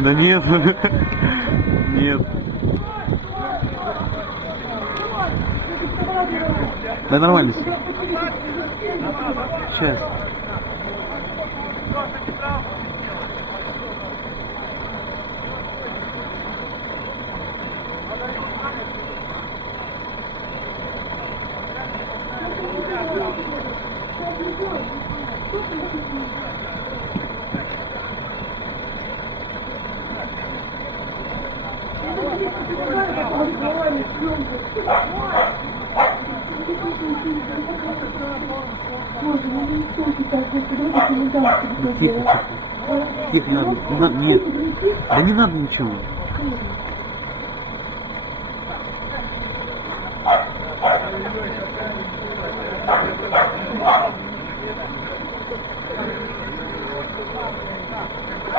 Да нет. Нет. Да нормально. Сейчас. Тихо, тихо, надо, надо, нет, да не надо ничего. Thank you. すいません。